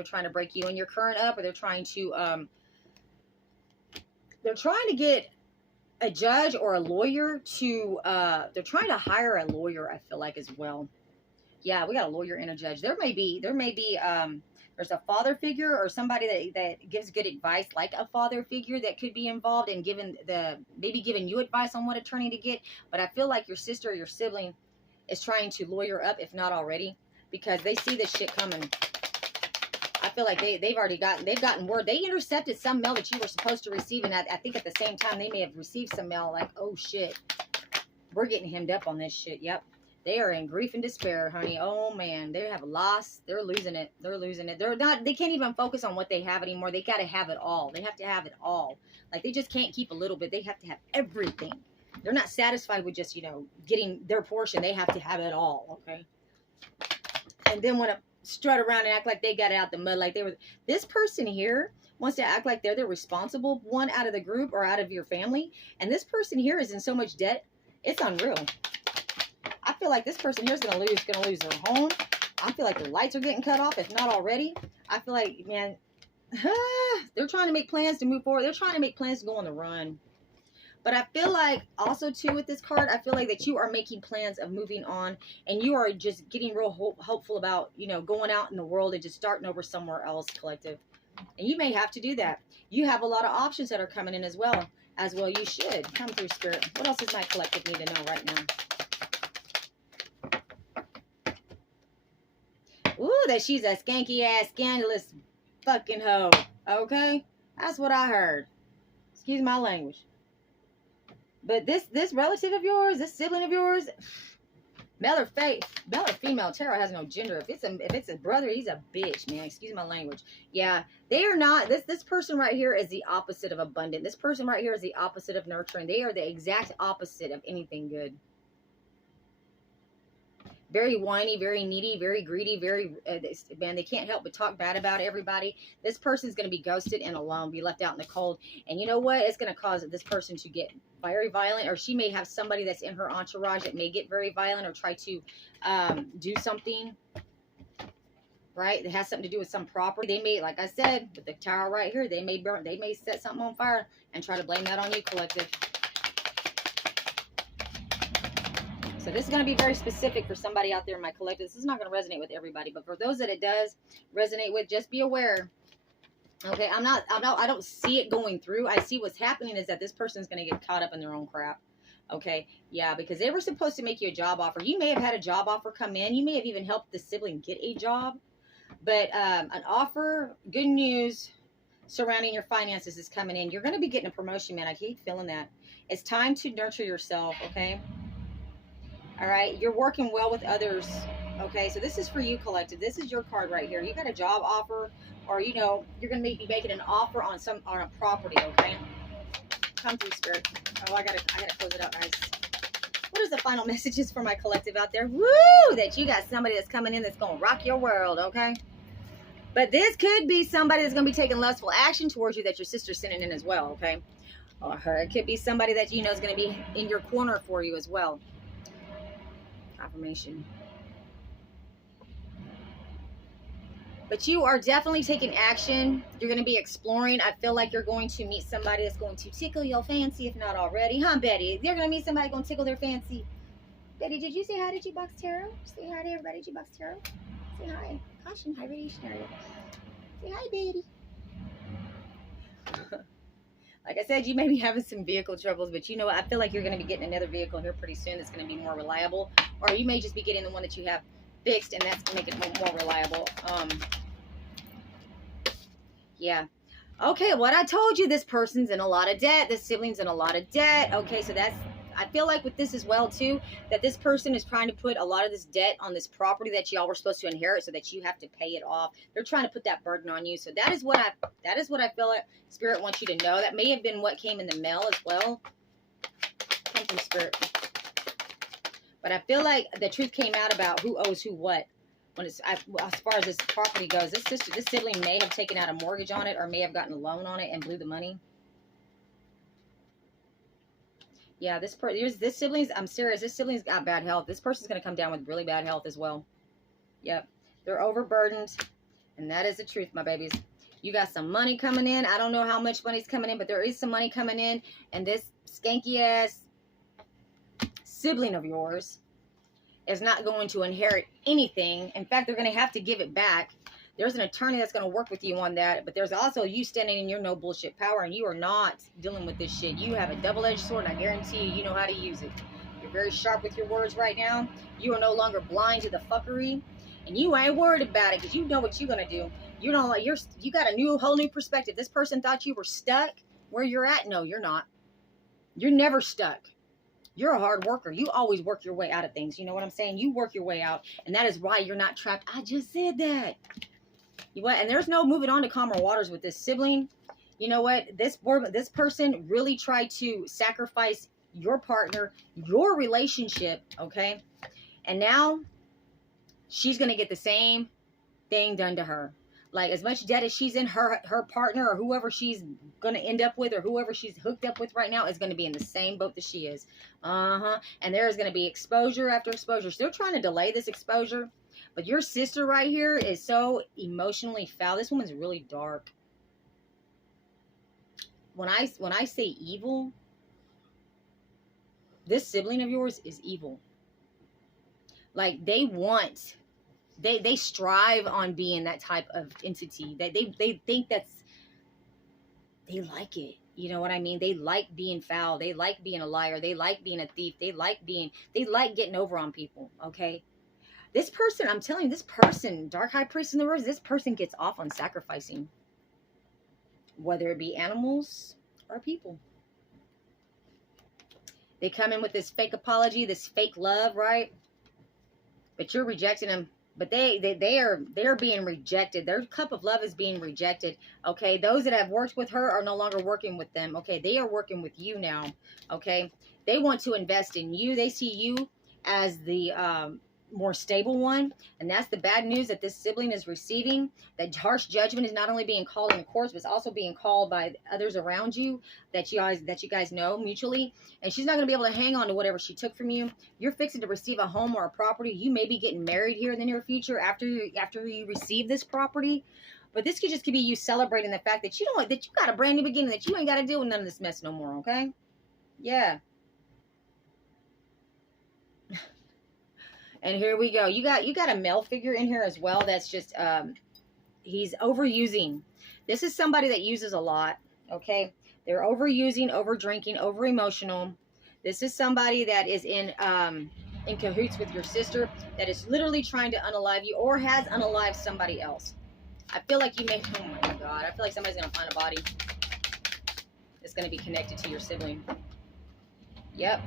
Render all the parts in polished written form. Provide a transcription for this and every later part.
They're trying to break you and your current up, or they're trying to get a judge or a lawyer to, they're trying to hire a lawyer, I feel like, as well. Yeah, we got a lawyer and a judge. There may be, there's a father figure or somebody that gives good advice, like a father figure, that could be involved in maybe giving you advice on what attorney to get. But I feel like your sister or your sibling is trying to lawyer up, if not already, because they see this shit coming. I feel like they've gotten word. They intercepted some mail that you were supposed to receive, and I think at the same time they may have received some mail like, oh shit, we're getting hemmed up on this shit. Yep. They are in grief and despair, honey. Oh man, they have lost. They're losing it. They're losing it. They can't even focus on what they have anymore. They got to have it all. They have to have it all. Like, they just can't keep a little bit. They have to have everything. They're not satisfied with just, getting their portion. They have to have it all, okay? And then want to strut around and act like they got it out the mud, like they were. This person here wants to act like they're the responsible one out of the group or out of your family. And this person here is in so much debt, it's unreal. I feel like this person here is going to lose their home. I feel like their lights are getting cut off, if not already. I feel like, man, they're trying to make plans to move forward. They're trying to make plans to go on the run. But I feel like also, too, with this card, I feel like that you are making plans of moving on, and you are just getting real hopeful about, going out in the world and just starting over somewhere else, collective. And you may have to do that. You have a lot of options that are coming in as well. As well, you should. Come through, Spirit. What else does my collective need to know right now? Ooh, that she's a skanky-ass, scandalous fucking hoe. Okay? That's what I heard. Excuse my language. But this relative of yours, this sibling of yours, male or female, tarot has no gender. If it's a brother, he's a bitch, man. Excuse my language. Yeah, they are not. This person right here is the opposite of abundant. This person right here is the opposite of nurturing. They are the exact opposite of anything good. Very whiny, very needy, very greedy, very, man, they can't help but talk bad about everybody. This person's going to be ghosted and alone, be left out in the cold. And you know what? It's going to cause this person to get very violent, or she may have somebody that's in her entourage that may get very violent or try to do something, right? That has something to do with some property. They may, like I said, with the tower right here, they may set something on fire and try to blame that on you, collective. So this is going to be very specific for somebody out there in my collective. This is not going to resonate with everybody, but for those that it does resonate with, just be aware. Okay, I don't see it going through. I see what's happening is that this person is going to get caught up in their own crap. Okay, yeah, because they were supposed to make you a job offer. You may have had a job offer come in. You may have even helped the sibling get a job. But an offer, good news surrounding your finances is coming in. You're going to be getting a promotion, man. I keep feeling that. It's time to nurture yourself, okay? All right, you're working well with others. Okay, so this is for you, collective. This is your card right here. You got a job offer, or you're going to be making an offer on a property. Okay, come through, Spirit. Oh, I gotta close it up, guys. What is the final messages for my collective out there? Woo! That you got somebody that's coming in that's gonna rock your world. Okay, but this could be somebody that's gonna be taking lustful action towards you that your sister's sending in as well. Okay, or it could be somebody that you know is gonna be in your corner for you as well. Confirmation. But you are definitely taking action. You're going to be exploring. I feel like you're going to meet somebody that's going to tickle your fancy, if not already. Huh, Betty? You're going to meet somebody going to tickle their fancy. Betty, did you say hi to G-Box Tarot? Say hi to everybody, G-Box Tarot. Say hi. Caution, high radiation area. Say hi, Betty. Like I said, you may be having some vehicle troubles, but you know what? I feel like you're going to be getting another vehicle here pretty soon that's going to be more reliable. Or you may just be getting the one that you have fixed, and that's going to make it more reliable. Yeah. Okay, what I told you, this person's in a lot of debt. This sibling's in a lot of debt. Okay, so that's... I feel like with this as well, too, that this person is trying to put a lot of this debt on this property that y'all were supposed to inherit so that you have to pay it off. They're trying to put that burden on you. So that is what I feel like Spirit wants you to know. That may have been what came in the mail as well. Come from Spirit. But I feel like the truth came out about who owes who what. When it's, as far as this property goes, this sibling may have taken out a mortgage on it or may have gotten a loan on it and blew the money. Yeah, this sibling's, I'm serious, this sibling's got bad health. This person's going to come down with really bad health as well. Yep. They're overburdened. And that is the truth, my babies. You got some money coming in. I don't know how much money's coming in, but there is some money coming in. And this skanky ass sibling of yours is not going to inherit anything. In fact, they're going to have to give it back. There's an attorney that's going to work with you on that. But there's also you standing in your no bullshit power, and you are not dealing with this shit. You have a double-edged sword, and I guarantee you know how to use it. You're very sharp with your words right now. You are no longer blind to the fuckery. And you ain't worried about it because you know what you're going to do. You don't like you got a whole new perspective. This person thought you were stuck where you're at. No, you're not. You're never stuck. You're a hard worker. You always work your way out of things. You know what I'm saying? You work your way out. And that is why you're not trapped. I just said that. You what? And there's no moving on to calmer waters with this sibling. You know what? This person really tried to sacrifice your partner, your relationship, okay? And now she's going to get the same thing done to her. Like, as much debt as she's in, her partner or whoever she's going to end up with or whoever she's hooked up with right now is going to be in the same boat that she is. And there's going to be exposure after exposure. Still trying to delay this exposure. But your sister right here is so emotionally foul. This woman's really dark. When I say evil, this sibling of yours is evil. Like, they want... They strive on being that type of entity. They think they like it. You know what I mean? They like being foul. They like being a liar. They like being a thief. They like getting over on people. Okay. This person, I'm telling you, this person, Dark High Priest in the Rose, this person gets off on sacrificing. Whether it be animals or people. They come in with this fake apology, this fake love, right? But you're rejecting them. But they're being rejected. Their cup of love is being rejected. Okay, those that have worked with her are no longer working with them. Okay, they are working with you now. Okay, they want to invest in you. They see you as the more stable one, and that's the bad news that this sibling is receiving. That harsh judgment is not only being called in the courts, but it's also being called by others around you that you guys know mutually. And she's not going to be able to hang on to whatever she took from you. You're fixing to receive a home or a property. You may be getting married here in the near future after you receive this property. But this could be you celebrating the fact that you got a brand new beginning, that you ain't got to deal with none of this mess no more. Okay? Yeah. And here we go. You got a male figure in here as well. That's just he's overusing. This is somebody that uses a lot. Okay, they're overusing, over drinking, over emotional. This is somebody that is in cahoots with your sister, that is literally trying to unalive you or has unalived somebody else. I feel like you may. Oh my God! I feel like somebody's gonna find a body that's gonna be connected to your sibling. Yep.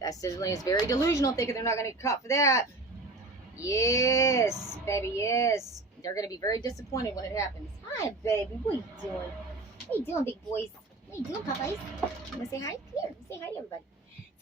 That sibling is very delusional, thinking they're not going to get caught for that. Yes, baby, yes. They're going to be very disappointed when it happens. Hi, baby. What are you doing? What are you doing, big boys? What are you doing, Popeyes? You want to say hi? Here, say hi to everybody.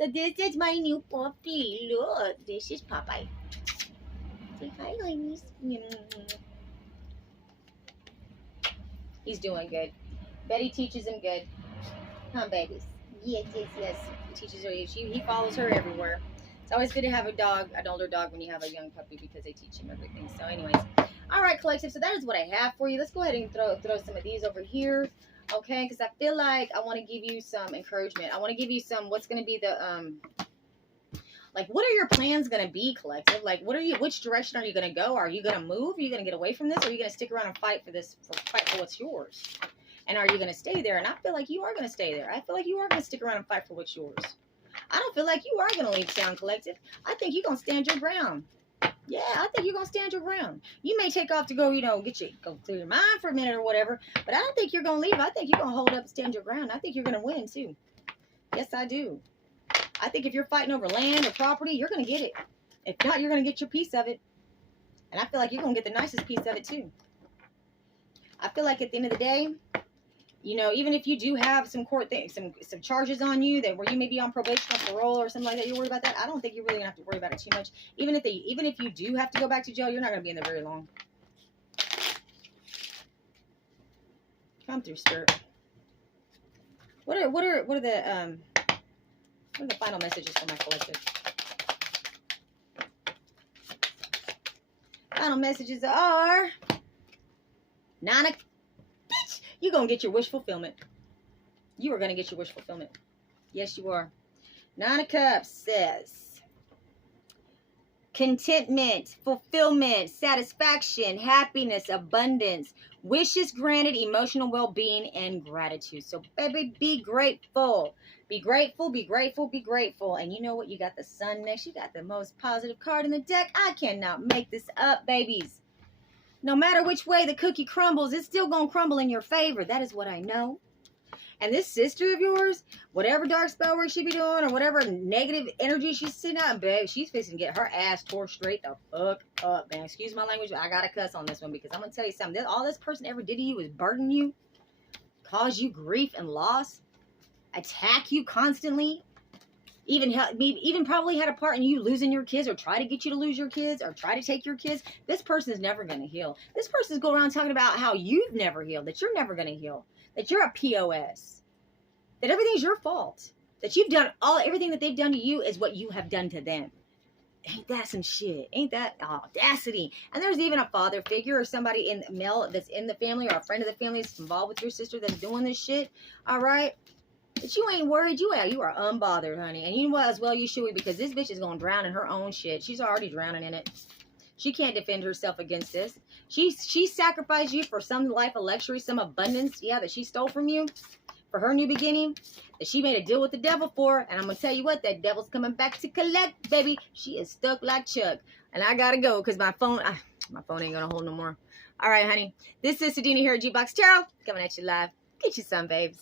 So this is my new puppy. Look, this is Popeye. Say hi, honeys. He's doing good. Betty teaches him good. Huh, babies? Yes, yes, yes. He teaches her. He follows her everywhere. It's always good to have an older dog when you have a young puppy, because they teach him everything. So anyways, all right, collective. So that is what I have for you. Let's go ahead and throw some of these over here, okay? Because I feel like I want to give you some encouragement. I want to give you some. What's going to be the like, what are your plans going to be, collective? Like, which direction are you going to go? Are you going to move? Are you going to get away from this? Or are you going to stick around and fight for what's yours? And are you going to stay there? And I feel like you are going to stay there. I feel like you are going to stick around and fight for what's yours. I don't feel like you are going to leave town, collective. I think you're going to stand your ground. Yeah, I think you're going to stand your ground. You may take off to go, go clear your mind for a minute or whatever. But I don't think you're going to leave. I think you're going to hold up and stand your ground. I think you're going to win, too. Yes, I do. I think if you're fighting over land or property, you're going to get it. If not, you're going to get your piece of it. And I feel like you're going to get the nicest piece of it, too. I feel like at the end of the day, even if you do have some court things, some charges on you where you may be on probation or parole or something like that, you're worried about that. I don't think you're really gonna have to worry about it too much. Even if you do have to go back to jail, you're not gonna be in there very long. Come through, Spirit. What are the final messages for my collective? Final messages are, Nine of... Bitch, you're going to get your wish fulfillment. You are going to get your wish fulfillment. Yes, you are. Nine of Cups says contentment, fulfillment, satisfaction, happiness, abundance, wishes granted, emotional well-being, and gratitude. So, baby, be grateful. Be grateful, be grateful, be grateful. And you know what? You got the sun next. You got the most positive card in the deck. I cannot make this up, babies. No matter which way the cookie crumbles, it's still going to crumble in your favor. That is what I know. And this sister of yours, whatever dark spell work she be doing or whatever negative energy she's sitting out, babe, she's fixing to get her ass tore straight the fuck up, man. Excuse my language, but I got to cuss on this one because I'm going to tell you something. All this person ever did to you is burden you, cause you grief and loss, attack you constantly, even probably had a part in you losing your kids or try to get you to lose your kids or try to take your kids. This person is never going to heal. This person's going around talking about how you've never healed, that you're never going to heal, that you're a POS, that everything's your fault, that you've done everything that they've done to you is what you have done to them. Ain't that some shit? Ain't that audacity? And there's even a father figure or somebody in the male that's in the family or a friend of the family that's involved with your sister that's doing this shit. All right. But you ain't worried. You are unbothered, honey. And you know what? As well you should be, because this bitch is going to drown in her own shit. She's already drowning in it. She can't defend herself against this. She sacrificed you for some life of luxury, some abundance, yeah, that she stole from you for her new beginning, that she made a deal with the devil for. And I'm going to tell you what, that devil's coming back to collect, baby. She is stuck like Chuck. And I got to go because my phone ain't going to hold no more. All right, honey. This is Sadina here at G-Box Tarot, coming at you live. Get you some, babes.